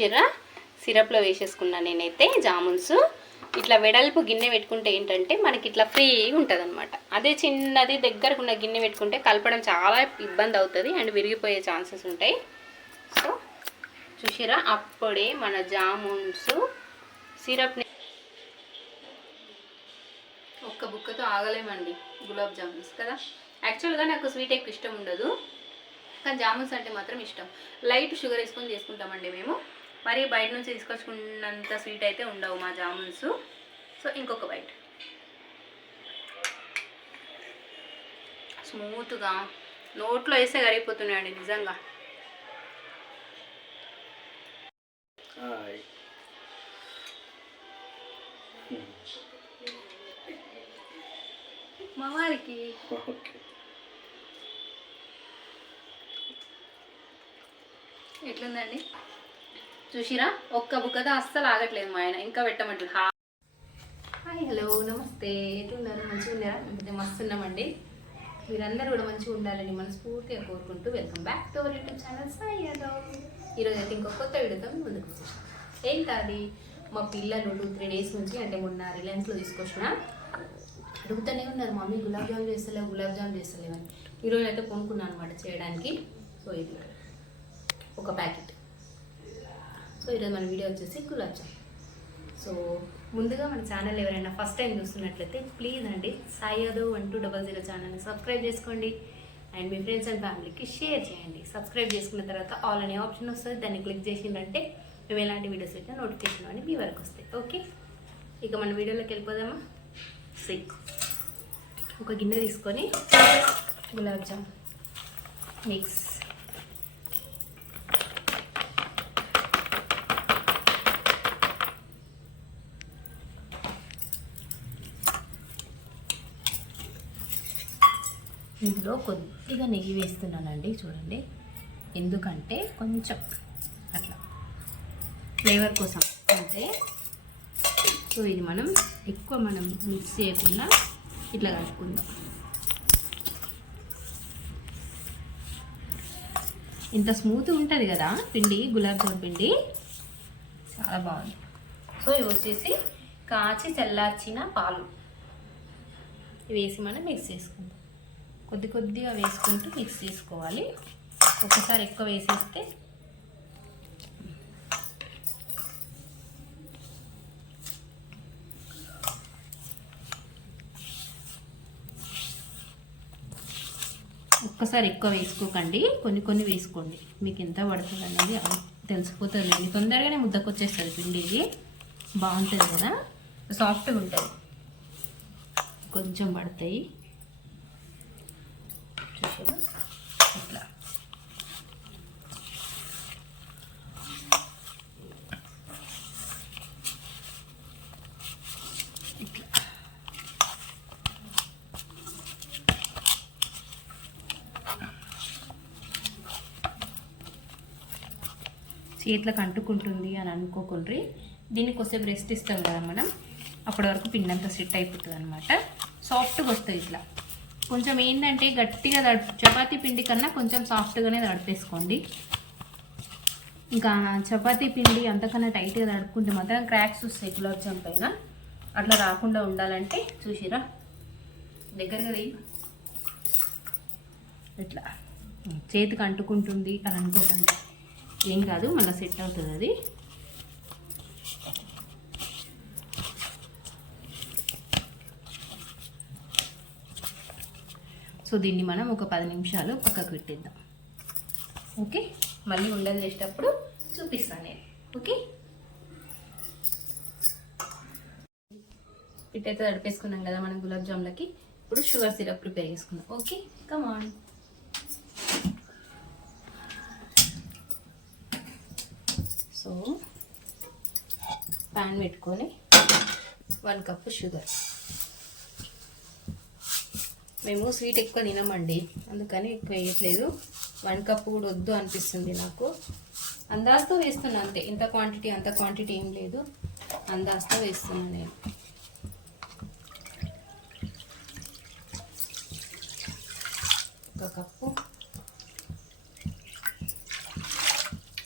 చూసిర్రా సిరప్లో వేసేసుకున్నాను నేనైతే జామున్స్. ఇట్లా వెడల్పు గిన్నె పెట్టుకుంటే ఏంటంటే మనకి ఇట్లా ఫ్రీగా ఉంటుంది అనమాట. అదే చిన్నది దగ్గరకు ఉన్న గిన్నె పెట్టుకుంటే కలపడం చాలా ఇబ్బంది అవుతుంది అండ్ విరిగిపోయే ఛాన్సెస్ ఉంటాయి. సో చూసిరా అప్పుడే మన జామున్స్ సిరప్ని ఒక్క బుక్కతో ఆగలేమండి. గులాబ్ జామున్స్ కదా, యాక్చువల్గా నాకు స్వీట్ ఎక్కువ ఇష్టం ఉండదు, కానీ జామున్స్ అంటే మాత్రం ఇష్టం. లైట్ షుగర్ వేసుకొని చేసుకుంటామండి మేము. మరి బయట నుంచి తీసుకొచ్చుకున్నంత స్వీట్ అయితే ఉండవు మా జామున్స్. సో ఇంకొక బైట్. స్మూత్గా నోట్లో వేస్తే కరిగిపోతున్నాయండి నిజంగా. మా వారికి ఎట్లుందండి చూసిరా? ఒక్క బుక్కతో అస్సలు ఆగట్లేదు మా ఆయన, ఇంకా పెట్టమంటారు. హాయ్ హలో నమస్తే, ఎట్లున్నారు? మంచిగా ఉన్నారా? అంటే మస్తు ఉన్నామండి. మీరందరూ కూడా మంచిగా ఉండాలని మనస్ఫూర్తిగా కోరుకుంటూ welcome back to our YouTube channel Sai Yadav. ఈరోజు అయితే ఇంకో కొత్త వీడియోతో ముందుకు వచ్చేసాను. ఏంటది, మా పిల్లలు 2-3 డేస్ నుంచి అంటే మొన్న రిలయన్స్లో తీసుకొచ్చిన అడుగుతూనే ఉన్నారు, మమ్మీ గులాబ్ జామ్ చేస్తలేవు గులాబ్ జామ్ చేస్తలేవు అని. ఈరోజు అయితే కొనుక్కున్నాను అనమాట చేయడానికి. సో ఇది ఒక ప్యాకెట్. సో ఈరోజు మన వీడియో వచ్చేసి గులాబ్ జామ్. సో ముందుగా మన ఛానల్ ఎవరైనా ఫస్ట్ టైం చూస్తున్నట్లయితే ప్లీజ్ అండి సాయి యాదవ్ 1200 ఛానల్ని సబ్స్క్రైబ్ చేసుకోండి అండ్ మీ ఫ్రెండ్స్ అండ్ ఫ్యామిలీకి షేర్ చేయండి. సబ్స్క్రైబ్ చేసుకున్న తర్వాత ఆల్ అనే ఆప్షన్ వస్తుంది, దాన్ని క్లిక్ చేసిందంటే మేము ఎలాంటి వీడియోస్ పెట్టినా నోటిఫికేషన్ అని మీ వరకు వస్తాయి. ఓకే, ఇక మన వీడియోలోకి వెళ్ళిపోదామా? ఒక గిన్నె తీసుకొని గులాబ్ జామ్ మిక్స్, ఇందులో కొద్దిగా నెయ్యి వేస్తున్నానండి. చూడండి, ఎందుకంటే కొంచెం అట్లా ఫ్లేవర్ కోసం అంటే. సో ఇది మనం ఎక్కువ మిక్స్ చేయకుండా ఇట్లా కలుపుకుందాం. ఇంత స్మూత్ ఉంటుంది కదా పిండి, గులాబ్ జామ్ పిండి చాలా బాగుంది. సో ఇవి వచ్చేసి కాచి చల్లార్చిన పాలు వేసి మనం మిక్స్ చేసుకుందాం. కొద్దిగా వేసుకుంటూ మిక్స్ చేసుకోవాలి. ఒకసారి ఎక్కువ వేసేస్తే ఒక్కసారి ఎక్కువ వేసుకోకండి, కొన్ని వేసుకోండి. మీకు ఎంత పడుతుంది అనేది తెలిసిపోతుంది. తొందరగానే ముద్దకు వచ్చేస్తుంది పిండి. ఇది బాగుంటుంది కదా, సాఫ్ట్గా ఉంటుంది. కొంచెం పడతాయి చూసారా ఇట్లా. చేతులకు అంటుకుంటుంది అని అనుకోకుండ్రి. దీనికి కొద్దిసేపు రెస్ట్ ఇస్తాం కదా మనం, అప్పటి వరకు పిండి అంతా సెట్ అయిపోతుంది అనమాట. సాఫ్ట్గా వస్తుంది ఇట్లా. కొంచెం ఏంటంటే గట్టిగా చపాతీ పిండి కన్నా కొంచెం సాఫ్ట్గానే తడిపేసుకోండి. ఇంకా చపాతీ పిండి అంతకన్నా టైట్గా తడుపుకుంటే మాత్రం క్రాక్స్ వస్తాయి గులాబ్ జామ్ పైన. అట్లా రాకుండా ఉండాలంటే చూసిరా దగ్గరగా ఇట్లా చేతికి అంటుకుంటుంది అని అనుకోకండి, ఏం కాదు, మళ్ళీ సెట్ అవుతుంది అది. సో దీన్ని మనం ఒక 10 నిమిషాలు పక్కకు పెట్టేద్దాం. ఓకే, మళ్ళీ ఉండలు చేసేటప్పుడు చూపిస్తాను నేను. ఓకే, పిట్టయితే తడిపేసుకున్నాం కదా మనం గులాబ్ జామ్లకి. ఇప్పుడు షుగర్ సిరప్ ప్రిపేర్ చేసుకుందాం. Okay, come on. So pan పెట్టుకొని 1 కప్పు షుగర్. మేము స్వీట్ ఎక్కువ తినమండి, అందుకని ఎక్కువ వేయట్లేదు. 1 కప్పు కూడా వద్దు అనిపిస్తుంది నాకు. అందాజతో వేస్తున్నా అంతే, ఇంత క్వాంటిటీ అంత క్వాంటిటీ ఏం లేదు, అందాజతో వేస్తున్నాను నేను. ఒక కప్పు,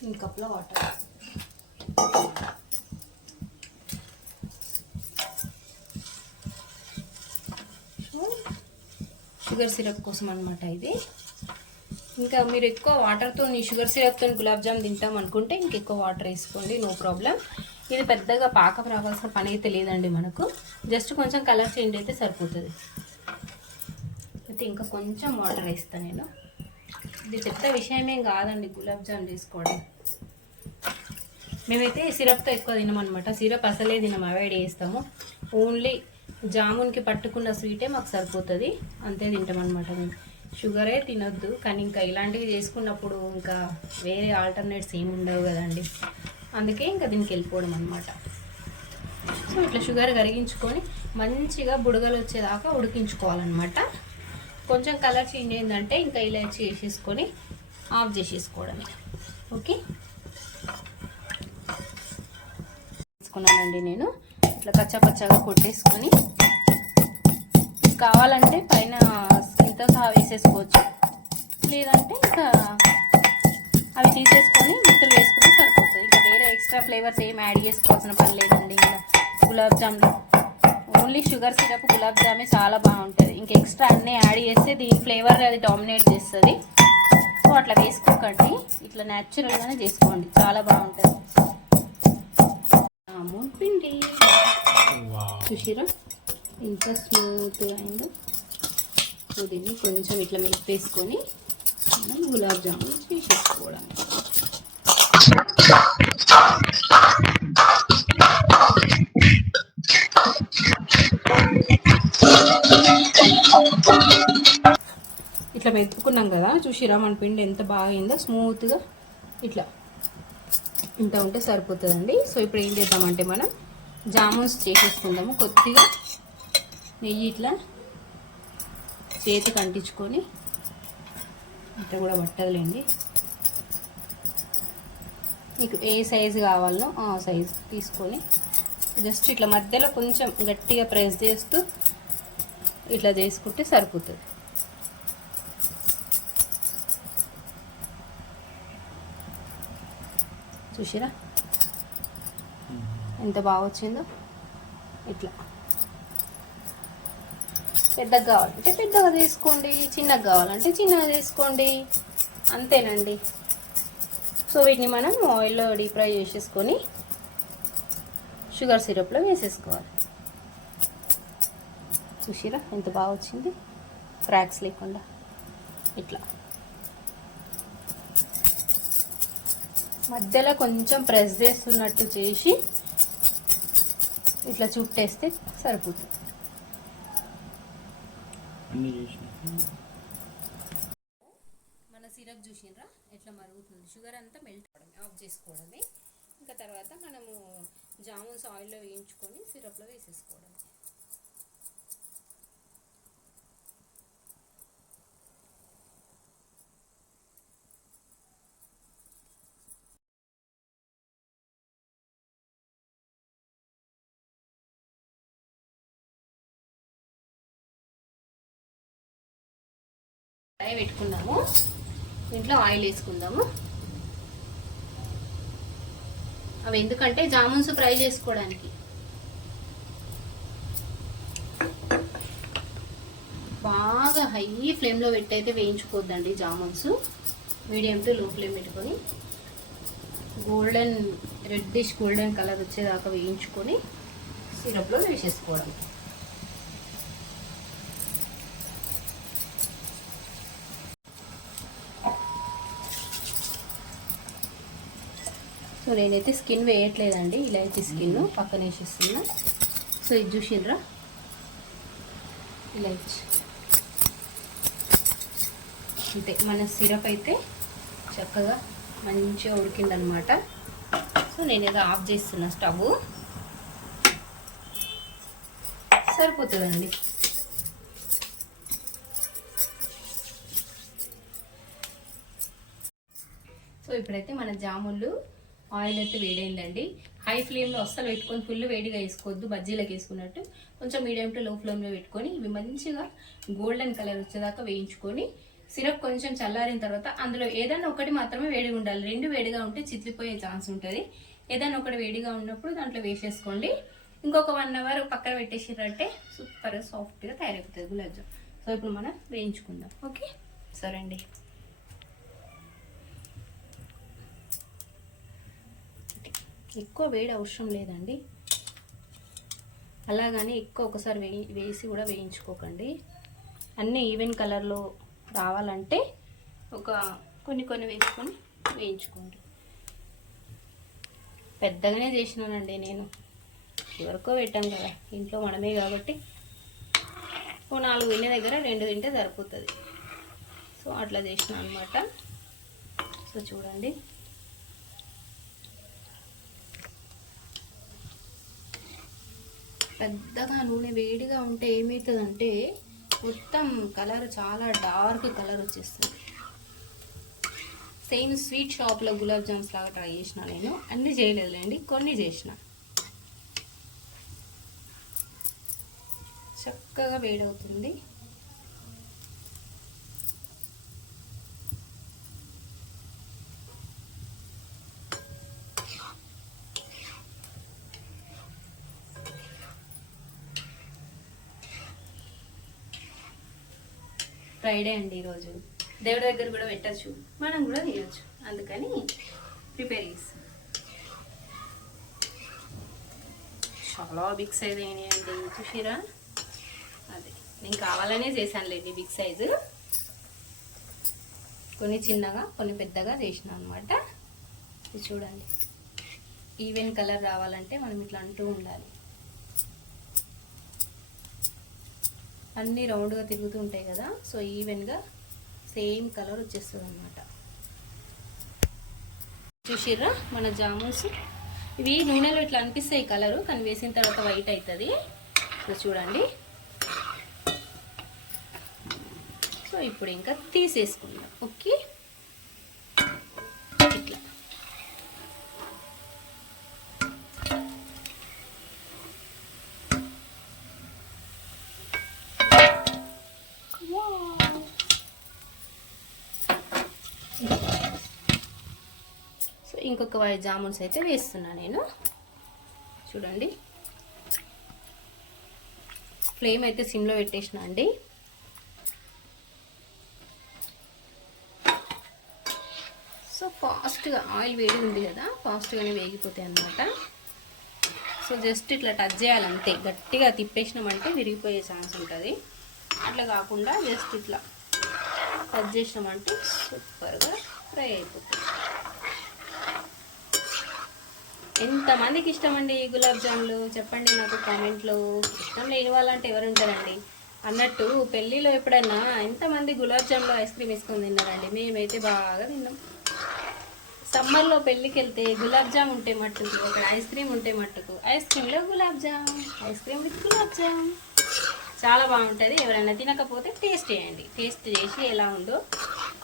ఈ కప్లో వాటర్. షుగర్ సిరప్ కోసం అనమాట ఇది. ఇంకా మీరు ఎక్కువ వాటర్తో షుగర్ సిరప్తో గులాబ్ జామ్ తింటాం అనుకుంటే ఇంకెక్కువ వాటర్ వేసుకోండి, నో ప్రాబ్లం. ఇది పెద్దగా పాకం రావాల్సిన పని అయితే లేదండి మనకు, జస్ట్ కొంచెం కలర్ చేంజ్ అయితే సరిపోతుంది. అయితే ఇంకా కొంచెం వాటర్ వేస్తాను నేను. ఇది పెద్ద విషయమేం కాదండి గులాబ్ జామ్ చేసుకోవడం. మేమైతే సిరప్తో ఎక్కువ తినమన్నమాట, సిరప్ అసలే తినము, అవాయిడ్ చేస్తాము. ఓన్లీ జామున్కి పట్టుకున్న స్వీటే మాకు సరిపోతుంది, అంతే తింటామన్నమాట మేము. షుగరే తినొద్దు, కానీ ఇంకా ఇలాంటివి చేసుకున్నప్పుడు ఇంకా వేరే ఆల్టర్నేట్స్ ఏమి ఉండవు కదండి, అందుకే ఇంకా దీనికి వెళ్ళిపోవడం అనమాట. సో ఇట్లా షుగర్ కరిగించుకొని మంచిగా బుడగలు వచ్చేదాకా ఉడికించుకోవాలన్నమాట. కొంచెం కలర్ చేంజ్ అయిందంటే ఇంకా ఇలాచి వేసేసుకొని ఆఫ్ చేసేసుకోవడమే. ఓకే, వేసుకున్నానండి నేను. ఇట్లా కచ్చపచ్చగా కొట్టేసుకొని కావాలంటే పైన స్కిన్తో సహా వేసేసుకోవచ్చు, లేదంటే ఇంకా అవి తీసేసుకొని ముక్కలు వేసుకుంటే సరిపోతుంది. ఇంకా వేరే ఎక్స్ట్రా ఫ్లేవర్స్ ఏం యాడ్ చేసుకోవాల్సిన పని లేదండి. ఇంకా గులాబ్ జామ్లో ఓన్లీ షుగర్ సిరప్ గులాబ్ జామే చాలా బాగుంటుంది. ఇంకా ఎక్స్ట్రా అన్నీ యాడ్ చేస్తే దీని ఫ్లేవర్ అది డామినేట్ చేస్తుంది. సో అట్లా వేసుకోకండి, ఇట్లా న్యాచురల్గానే చేసుకోండి, చాలా బాగుంటుంది. జామున్ పిండి చూసిరా ఎంత స్మూత్గా అయిందో. సో దీన్ని కొంచెం ఇట్లా మిక్స్ వేసుకొని మనం గులాబ్ జామున్ చేసేసుకోవడం. ఇట్లా మెత్తుకున్నాం కదా, చూసిరా మన పిండి ఎంత బాగా అయిందో, స్మూత్గా ఇట్లా ఇంత ఉంటే సరిపోతుందండి. సో ఇప్పుడు ఏం చేద్దామంటే మనం జామున్స్ చేసేసుకుందాము. కొద్దిగా నెయ్యి ఇట్లా చేతికి అంటించుకొని, ఇట్లా కూడా పట్టదులేండి, మీకు ఏ సైజు కావాలో ఆ సైజు తీసుకొని జస్ట్ ఇట్లా మధ్యలో కొంచెం గట్టిగా ప్రెస్ చేస్తూ ఇట్లా చేసుకుంటే సరిపోతుంది. చూసిరా ఎంత బాగా వచ్చిందో. ఇట్లా పెద్దగా కావాలంటే పెద్దగా తీసుకోండి, చిన్నగా కావాలంటే చిన్నగా తీసుకోండి, అంతేనండి. సో వీటిని మనం ఆయిల్లో డీప్ ఫ్రై చేసేసుకొని షుగర్ సిరప్లో వేసేసుకోవాలి. చూసిరా ఎంత బాగా వచ్చింది, క్రాక్స్ లేకుండా. ఇట్లా మధ్యలో కొంచెం ప్రెస్ చేస్తున్నట్టు చేసి ఇట్లా చుట్టేస్తే సరిపోతుంది. మన సిరప్ చూసినరా ఎట్లా మరుగుతుంది, షుగర్ అంతా మెల్ట్ అవ్వడం, ఆఫ్ చేసుకోవడమే. ఇంకా తర్వాత మనము జామున్స్ ఆయిల్లో వేయించుకొని సిరప్లో వేసేసుకోవడం. పెట్టుకున్నాము, దీంట్లో ఆయిల్ వేసుకుందాము. అవి ఎందుకంటే జామున్స్ ఫ్రై చేసుకోవడానికి. బాగా హై ఫ్లేమ్లో పెట్టయితే వేయించుకోవద్దండి jamuns, medium to low flame పెట్టుకొని గోల్డెన్ రెడ్డిష్ గోల్డెన్ కలర్ వచ్చేదాకా వేయించుకొని సిరప్లో వేసేసుకోవడం. సో నేనైతే స్కిన్ వేయట్లేదండి, ఇలాంటి స్కిన్ పక్కన వేసేస్తున్నా. సో ఇది చూసిండ్రా ఇలాచి, అంతే మన సిరప్ అయితే చక్కగా మంచిగా ఉడికిందనమాట. సో నేను ఏదో ఆఫ్ చేస్తున్నా స్టవ్, సరిపోతుందండి. సో ఇప్పుడైతే మన జాములు ఆయిల్ అయితే వేడైందండి. హై ఫ్లేమ్లో అస్సలు పెట్టుకొని ఫుల్ వేడిగా వేసుకోవద్దు, బజ్జీలకు వేసుకున్నట్టు. కొంచెం మీడియం టు లో ఫ్లేమ్లో పెట్టుకొని ఇవి మంచిగా గోల్డెన్ కలర్ వచ్చేదాకా వేయించుకొని సిరప్ కొంచెం చల్లారిన తర్వాత అందులో ఏదైనా ఒకటి మాత్రమే వేడిగా ఉండాలి, రెండు వేడిగా ఉంటే చిట్లిపోయే ఛాన్స్ ఉంటుంది. ఏదైనా ఒకటి వేడిగా ఉన్నప్పుడు దాంట్లో వేసేసుకోండి. ఇంకొక 1 అవర్ పక్కన పెట్టేసిరంటే సూపర్గా సాఫ్ట్గా తయారైపోతుంది గులాబ్ జామ్. సో ఇప్పుడు మనం వేయించుకుందాం. ఓకే, సరే అండి. ఎక్కువ వేడి అవసరం లేదండి, అలాగని ఎక్కువ ఒకసారి వేసి కూడా వేయించుకోకండి. అన్నీ ఈవెన్ కలర్లో రావాలంటే ఒక కొన్ని వేసుకొని వేయించుకోండి. పెద్దగానే చేసినానండి నేను, ఎవరికో పెట్టాను కదా, ఇంట్లో మనమే కాబట్టి ఓ 4 తినే దగ్గర 2 తింటే సరిపోతుంది. సో అట్లా చేసిన అనమాట. సో చూడండి, పెద్దగా నూనె వేడిగా ఉంటే ఏమవుతుందంటే మొత్తం కలర్ చాలా డార్క్ కలర్ వచ్చేస్తుంది. సేమ్ స్వీట్ షాప్లో గులాబ్ జామ్స్ లాగా ట్రై చేసిన నేను. అన్నీ చేయలేదులేండి, కొన్ని చేసిన. చక్కగా వేడవుతుంది. ఫ్రైడే అండి ఈరోజు, దేవుడి దగ్గర కూడా పెట్టచ్చు, మనం కూడా తీయచ్చు, అందుకని ప్రిపేర్ చేస్తాం. చాలా బిగ్ సైజ్ అయినాయండి, చూసిరా? అదే నేను కావాలనే చేశానులేండి బిగ్ సైజు. కొన్ని చిన్నగా కొన్ని పెద్దగా చేసిన అనమాట. చూడండి, ఈవెన్ కలర్ రావాలంటే మనం ఇట్లా అంటూ ఉండాలి. అన్నీ రౌండ్గా తిరుగుతూ ఉంటాయి కదా, సో ఈవెన్గా సేమ్ కలర్ వచ్చేస్తుంది అనమాట. చూసిర్రా మన జామున్స్? ఇవి నూనెలో ఇట్లా అనిపిస్తాయి కలరు, కానీ వేసిన తర్వాత వైట్ అవుతుంది. సో చూడండి. సో ఇప్పుడు ఇంకా తీసేసుకుందాం. ఓకే, ఇట్లా సో ఇంకొక 5 జామున్స్ అయితే వేస్తున్నా నేను. చూడండి, ఫ్లేమ్ అయితే సిమ్లో పెట్టేసిన అండి. సో ఫాస్ట్గా ఆయిల్ వేడి ఉంది కదా, ఫాస్ట్గానే వేగిపోతాయి అన్నమాట. సో జస్ట్ ఇట్లా టచ్ చేయాలంతే, గట్టిగా తిప్పేసినామంటే విరిగిపోయే ఛాన్స్ ఉంటుంది. అట్లా కాకుండా జస్ట్ ఇట్లా టచ్ చేసినామంటే సూపర్గా ఫ్రై అయిపోతుంది. ఎంతమందికి ఇష్టం అండి గులాబ్ జాములు చెప్పండి నాకు కామెంట్లో. ఇష్టం లేని వాళ్ళంటే ఎవరు ఉంటారండి? అన్నట్టు పెళ్ళిలో ఎప్పుడన్నా ఎంతమంది గులాబ్ జాములు ఐస్ క్రీమ్ వేసుకొని తిన్నారండి? మేమైతే బాగా తిన్నాం. సమ్మర్లో పెళ్ళికి వెళ్తే గులాబ్ జామ్ ఉంటే మట్టుకు, అక్కడ ఐస్ క్రీమ్ ఉంటే మట్టుకు, ఐస్ క్రీమ్లో gulab jam, ice cream with gulab jam చాలా బాగుంటుంది. ఎవరైనా తినకపోతే టేస్ట్ చేయండి, టేస్ట్ చేసి ఎలా ఉందో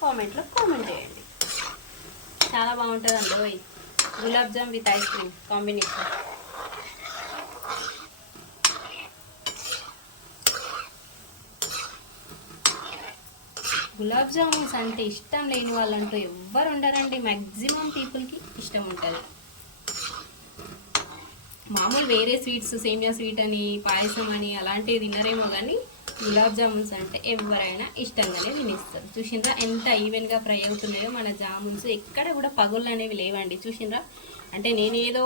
కామెంట్లో కామెంట్ చేయండి. చాలా బాగుంటుంది అండి gulab jam with ice cream combination. Gulab jamuns అంటే ఇష్టం లేని వాళ్ళంటూ ఎవ్వరు ఉండరండి. మ్యాక్సిమం పీపుల్కి ఇష్టం ఉంటుంది. మామూలు వేరే స్వీట్స్, సేమియా స్వీట్ అని, పాయసం అని అలాంటివి తినరేమో కానీ గులాబ్ జామున్స్ అంటే ఎవరైనా ఇష్టంగానే తినేస్తారు. చూసిండ్రా ఎంత ఈవెన్గా ఫ్రై అవుతున్నాయో మన జామున్స్. ఎక్కడ కూడా పగుళ్ళు అనేవి లేవండి. చూసిండ్రా? అంటే నేనేదో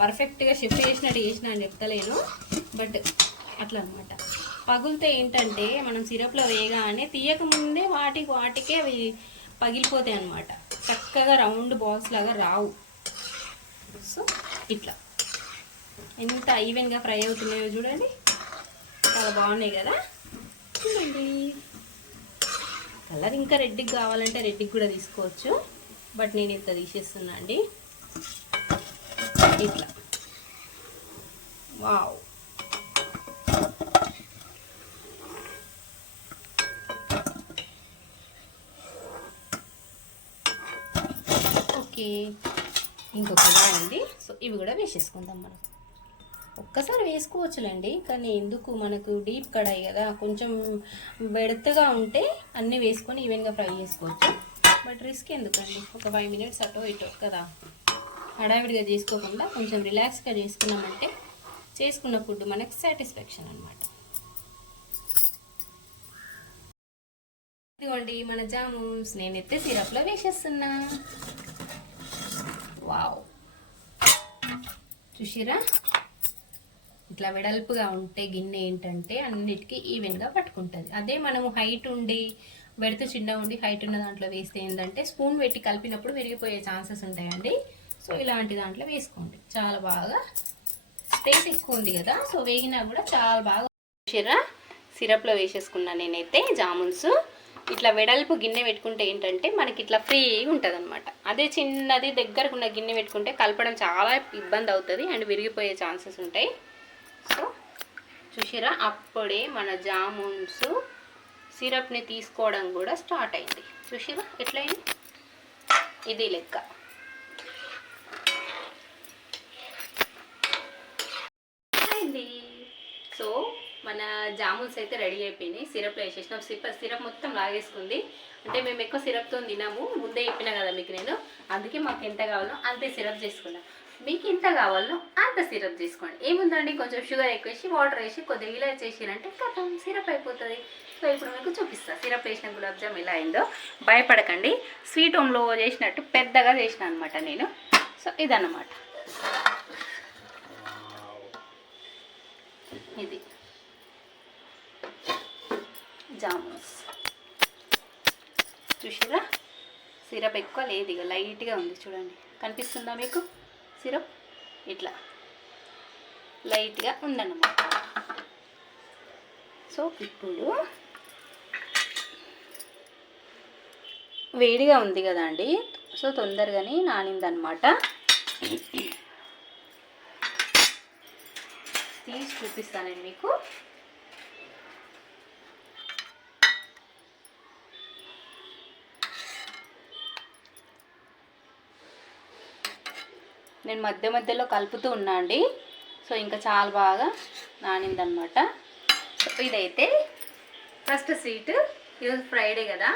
పర్ఫెక్ట్గా షెఫ్ చేసినట్టు చేసిన అని చెప్తలేను, బట్ అట్లా అనమాట. పగులితే ఏంటంటే మనం సిరప్లో వేయగానే తీయకముందే వాటికే అవి పగిలిపోతాయి అన్నమాట. చక్కగా రౌండ్ బాల్స్ లాగా రావు. సో ఇట్లా ఎంత ఈవెన్గా ఫ్రై అవుతున్నాయో చూడండి, చాలా బాగున్నాయి కదా. చూడండి, కలర్ ఇంకా రెడ్కి కావాలంటే రెడ్కి కూడా తీసుకోవచ్చు, బట్ నేను ఇంత తీసేస్తున్నా అండి. ఇట్లా వావ్, ఓకే. ఇంకొక అండి. సో ఇవి కూడా వేసేసుకుందాం మనం. ఒక్కసారి వేసుకోవచ్చులేండి, కానీ ఎందుకు, మనకు డీప్ కడాయి కదా, కొంచెం బెడతగా ఉంటే అన్నీ వేసుకొని ఈవెన్గా ఫ్రై చేసుకోవచ్చు. బట్ రిస్క్ ఎందుకండి, ఒక 5 మినిట్స్ అటో ఇటో కదా. హడావిడిగా చేసుకోకుండా కొంచెం రిలాక్స్గా చేసుకున్నామంటే చేసుకున్న ఫుడ్ మనకు సాటిస్ఫాక్షన్ అనమాట. ఇదిగోండి మన జామున్స్ నేనైతే సిరప్లో వేసేస్తున్నా. వావ్, చూసిరా ఇట్లా వెడల్పుగా ఉంటే గిన్నె ఏంటంటే అన్నిటికీ ఈవెన్గా పట్టుకుంటుంది. అదే మనము హైట్ ఉండి వెడత చిన్న ఉండి హైట్ ఉన్న దాంట్లో వేస్తే ఏంటంటే స్పూన్ పెట్టి కలిపినప్పుడు విరిగిపోయే ఛాన్సెస్ ఉంటాయండి. సో ఇలాంటి దాంట్లో వేసుకోండి. చాలా బాగా స్పేస్ ఎక్కువ ఉంది కదా, సో వేగినా కూడా చాలా బాగా. చూసిరా సిరప్లో వేసేసుకున్నా నేనైతే జామున్స్. ఇట్లా వెడల్పు గిన్నె పెట్టుకుంటే ఏంటంటే మనకి ఇట్లా ఫ్రీగా ఉంటుంది అనమాట. అదే చిన్నది దగ్గరకు ఉన్న గిన్నె పెట్టుకుంటే కలపడం చాలా ఇబ్బంది అవుతుంది అండ్ విరిగిపోయే ఛాన్సెస్ ఉంటాయి. సో చూసిరా అప్పుడే మన జామున్స్ సిరప్ని తీసుకోవడం కూడా స్టార్ట్ అయింది. చూసిరా ఎట్లయింది, ఇది లెక్క. అయింది. సో మన జామున్స్ అయితే రెడీ అయిపోయినాయి. సిరప్లో వేసేసినాం. సిరప్ మొత్తం లాగేసుకుంది. అంటే మేము ఎక్కువ సిరప్తో తినాము, ముందే చెప్పినా కదా మీకు నేను. అందుకే మాకు ఎంత కావాలో అంతే సిరప్ చేసుకున్నాం. మీకు ఎంత కావాలో అంత సిరప్ చేసుకోండి. ఏముందండి, కొంచెం షుగర్ ఎక్కువ వేసి వాటర్ వేసి కొద్దిగా ఇలా చేసిరంటే కథం సిరప్ అయిపోతుంది. సో ఇప్పుడు మీకు చూపిస్తాను సిరప్ వేసిన గులాబ్ జామ్ ఎలా అయిందో. భయపడకండి, స్వీట్ హోమ్లో చేసినట్టు పెద్దగా చేసిన అనమాట నేను. సో ఇదన్నమాట, ఇది జామున్స్. చూసిరా సిరప్ ఎక్కువ లేదు, ఇక లైట్గా ఉంది. చూడండి కనిపిస్తుందా మీకు సిరప్? ఇట్లా లైట్గా ఉందన్నమాట. సో ఇప్పుడు వేడిగా ఉంది కదా అండి, సో తొందరగానే నానిందనమాట. తీసి చూపిస్తానండి మీకు. నేను మధ్య మధ్యలో కలుపుతూ ఉన్నా అండి. సో ఇంకా చాలా బాగా నానిందనమాట. సో ఇదైతే ఫస్ట్ స్వీట్. ఈరోజు ఫ్రైడే కదా,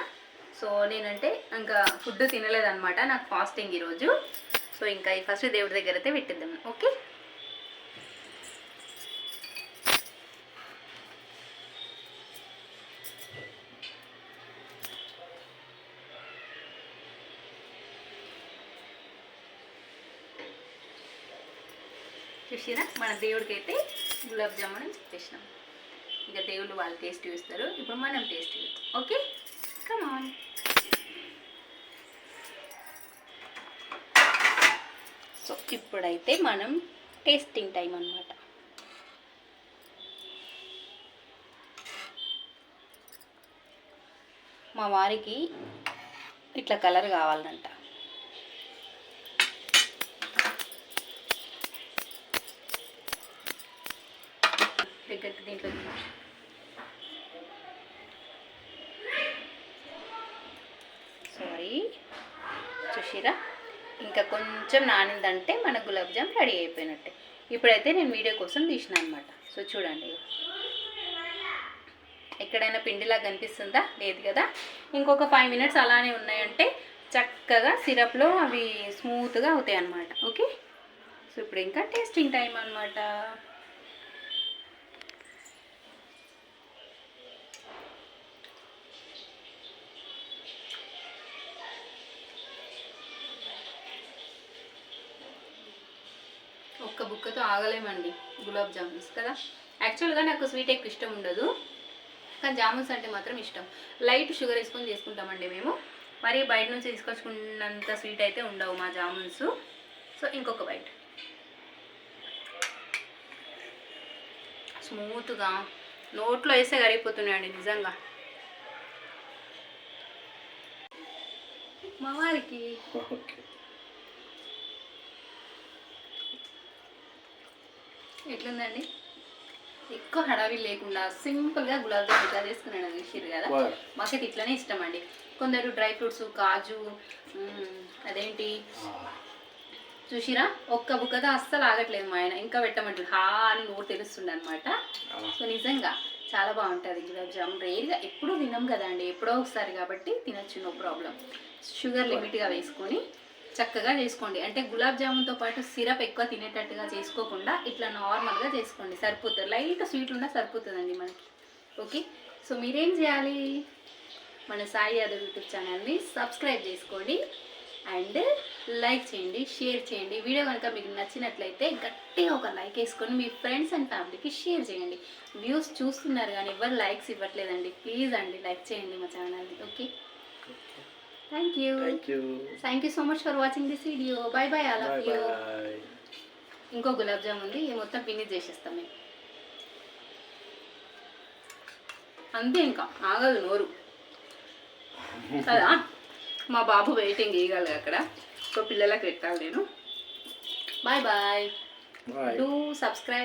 సో నేనంటే ఇంకా ఫుడ్ తినలేదన్నమాట, నాకు ఫాస్టింగ్ ఈరోజు. సో ఇంకా ఈ ఫస్ట్ దేవుడి దగ్గర అయితే పెట్టిద్దాం. ఓకే, చూసిరా మన దేవుడికి అయితే గులాబ్ జామున్ అని చెప్పేసినాం. ఇక దేవుళ్ళు వాళ్ళు టేస్ట్ చూస్తారు, ఇప్పుడు మనం టేస్ట్ చూస్తాం. Okay come on. సో ఇప్పుడైతే మనం టేస్టింగ్ టైం అన్నమాట. మా వారికి ఇట్లా కలర్ కావాలంట. దగ్గరికి దీంట్లో సారీ చూసిరా ఇంకా కొంచెం నానిందంటే మన గులాబ్ జామ్ రెడీ అయిపోయినట్టే. ఇప్పుడైతే నేను వీడియో కోసం తీసిన అనమాట. సో చూడండి, ఎక్కడైనా పిండిలా కనిపిస్తుందా? లేదు కదా. ఇంకొక 5 మినిట్స్ అలానే ఉన్నాయంటే చక్కగా సిరప్లో అవి స్మూత్గా అవుతాయి అన్నమాట. ఓకే, సో ఇప్పుడు ఇంకా టేస్టింగ్ టైం అన్నమాట. ఒక్క బుక్కతో ఆగలేమండి గులాబ్ జామున్స్ కదా. యాక్చువల్గా నాకు స్వీట్ ఎక్కువ ఇష్టం ఉండదు, కానీ జామున్స్ అంటే మాత్రం ఇష్టం. లైట్ షుగర్ వేసుకొని చేసుకుంటామండి మేము. మరి బయట నుంచి తీసుకొచ్చుకున్నంత స్వీట్ అయితే ఉండవు మా జామున్స్. సో ఇంకొక బైట్. స్మూత్గా నోట్లో వేస్తే కరిగిపోతున్నాయండి నిజంగా. మా వారికి ఎట్లుందండి? ఎక్కువ హడావిడి లేకుండా సింపుల్గా గులాబ్ జామ్ ఇట్లా చేసుకున్నాను చూసిర్రు కదా. మాకైతే ఇట్లనే ఇష్టం అండి. కొందరు డ్రై ఫ్రూట్స్, కాజు, అదేంటి చూసిరా ఒక్క బుక్కతో అస్సలు ఆగట్లేదు మా ఆయన. ఇంకా పెట్టమంటాడు, హా అని నోరు తెలుస్తుండే అనమాట. సో నిజంగా చాలా బాగుంటుంది గులాబ్ జామ్. రేర్గా ఎప్పుడూ తినం కదా అండి, ఎప్పుడో ఒకసారి కాబట్టి తినచ్చు, నో ప్రాబ్లం. షుగర్ లిమిట్గా వేసుకొని చక్కగా చేసుకోండి. అంటే గులాబ్ జామున్తో పాటు సిరప్ ఎక్కువ తినేటట్టుగా చేసుకోకుండా ఇట్లా నార్మల్గా చేసుకోండి, సరిపోతుంది. లైట్ స్వీట్ ఉంటే సరిపోతుందండి మనకి. ఓకే, సో మీరేం చేయాలి, మన సాయి యాదవ్ యూట్యూబ్ ఛానల్ని సబ్స్క్రైబ్ చేసుకోండి అండ్ లైక్ చేయండి, షేర్ చేయండి. వీడియో కనుక మీకు నచ్చినట్లయితే గట్టిగా ఒక లైక్ వేసుకొని మీ ఫ్రెండ్స్ అండ్ ఫ్యామిలీకి షేర్ చేయండి. వ్యూస్ చూస్తున్నారు కానీ ఎవరు లైక్స్ ఇవ్వట్లేదండి, ప్లీజ్ అండి లైక్ చేయండి మా ఛానల్ని. Okay, thank you so much for watching this video. By by all of you. ఇంకో గులాబ్ జామ్ ఉంది, ఇది మొత్తం ఫినిష్ చేసేస్తాం మేము. అంతే, ఇంకా ఆగదు నోరు కదా. మా బాబు వెయిటింగ్ ఇవ్వగలగా అక్కడ, సో పిల్లలకు పెట్టాలి నేను. Bye bye, do subscribe.